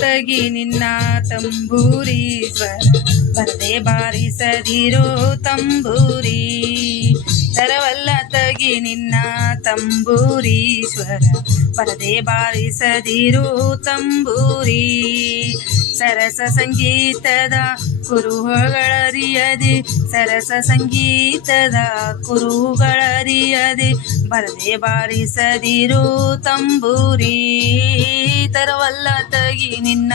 ತಗಿ ನಿನ್ನ ತಂಬೂರಿ ಸ್ವರ ಬರದೆ ಬಾರಿಸದಿರೋ ತಂಬೂರಿ ತರವಲ್ಲ ತಗಿ ನಿನ್ನ ತಂಬೂರಿ ಸ್ವರ ಬರದೆ ಬಾರಿಸದಿರೋ ತಂಬೂರಿ ಸರಸ ಸಂಗೀತದ ಕುರುಹುಗಳರಿಯದೆ ಸರಸ ಸಂಗೀತದ ಕುರುಹುಗಳರಿಯದೆ ಬರದೆ ಬಾರಿಸದಿರೋ ತಂಬೂರಿ ತರವಲ್ಲ ತಗಿ ನಿನ್ನ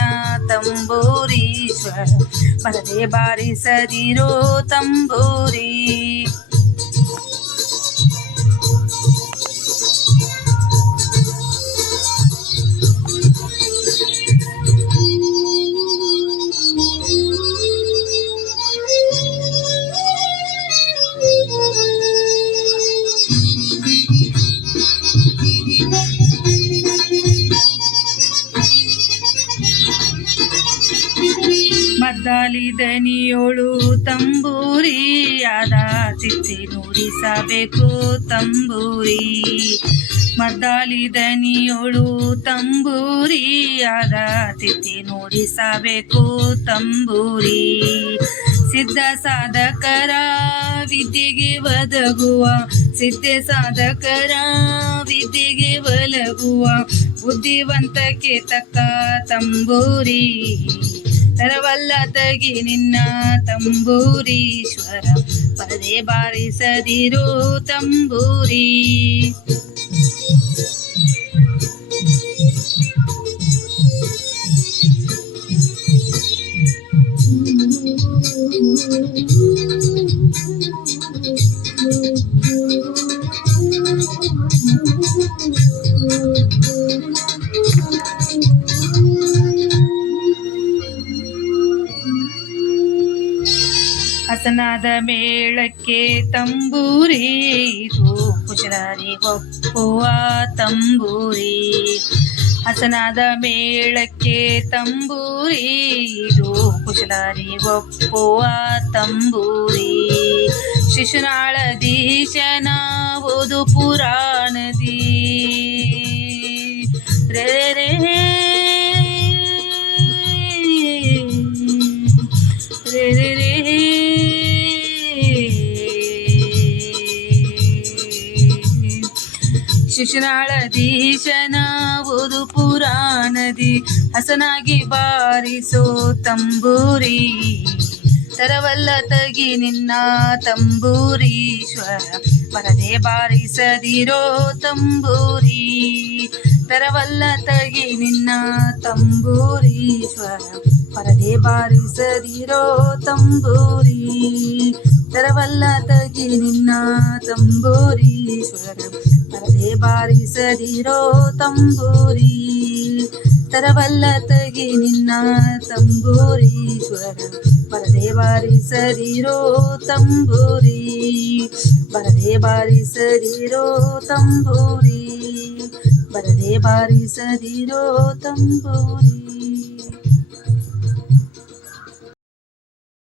ತಂಬೂರಿ ಸ್ವರ ಬರದೆ ಬಾರಿಸದಿರೋ ತಂಬೂರಿ ಮದ್ದಾಲಿ ದನಿಯೋಳು ತಂಬೂರಿಯಾದ ತಿತ್ತಿ ನುಡಿಸಬೇಕು ತಂಬೂರಿ ಮದ್ದಾಲಿ ದನಿಯೋಳು ತಂಬೂರಿಯಾದ ತಿತ್ತಿ ನುಡಿಸಬೇಕು ತಂಬೂರಿ ಸಿದ್ಧ ಸಾಧಕರ ವಿದ್ಯೆಗೆ ಒದಗುವ ಸಿದ್ಧ ಸಾಧಕರ ವಿದ್ಯೆಗೆ ಒಲಗುವ ಬುದ್ಧಿವಂತಕ್ಕೆ ತಕ್ಕ ತಂಬೂರಿ ತರವಲ್ಲ ತಗಿ ನಿನ್ನ ತಂಬೂರಿ ಸ್ವರ ಪರದೆ ಬಾರಿಸದಿರೋ ತಂಬೂರಿ ಹಸನಾದ ಮೇಳಕ್ಕೆ ತಂಬೂರಿ ಇದು ಕುಶಲರಿ ಒಪ್ಪುವ ತಂಬೂರಿ ಹಸನಾದ ಮೇಳಕ್ಕೆ ತಂಬೂರಿ ಇದು ಕುಶಲರಿ ಒಪ್ಪುವ ತಂಬೂರಿ ಶಿಶುನಾಳಧೀಶನ ಓದು ಪುರಾಣದಿ ರೇ ರೇ ರೇ ರೇ ರೇ ಶಿಶುನಾಳಧೀಶನ ಓದು ಪುರಾಣದಿ ಹಸನಾಗಿ ಬಾರಿಸೋ ತಂಬೂರಿ ತರವಲ್ಲ ತಗಿ ನಿನ್ನ ತಂಬೂರಿ ಸ್ವರ ಬರದೆ ಬಾರಿಸದಿರೋ ತಂಬೂರಿ ತರವಲ್ಲ ತಗಿ ನಿನ್ನ ತಂಬೂರಿ ಸ್ವರ ಬರದೆ ಬಾರಿಸದಿರೋ ತಂಬೂರಿ ತರವಲ್ಲ ತಗಿ ನಿನ್ನ ತಂಬೂರಿ ಸ್ವರ ಬರದೆ ಬಾರಿಸದಿರೋ ತಂಬೂರಿ ತರವಲ್ಲ ತಗಿ ನಿನ್ನ ತಂಬೂರಿ ಸ್ವರ ಬರದೆ ಬಾರಿಸದಿರೋ ತಂಬೂರಿ ಬರದೆ ಬಾರಿಸದಿರೋ ತಂಬೂರಿ ಬರದೆ ಬಾರಿಸದಿರೋ ತಂಬೂರಿ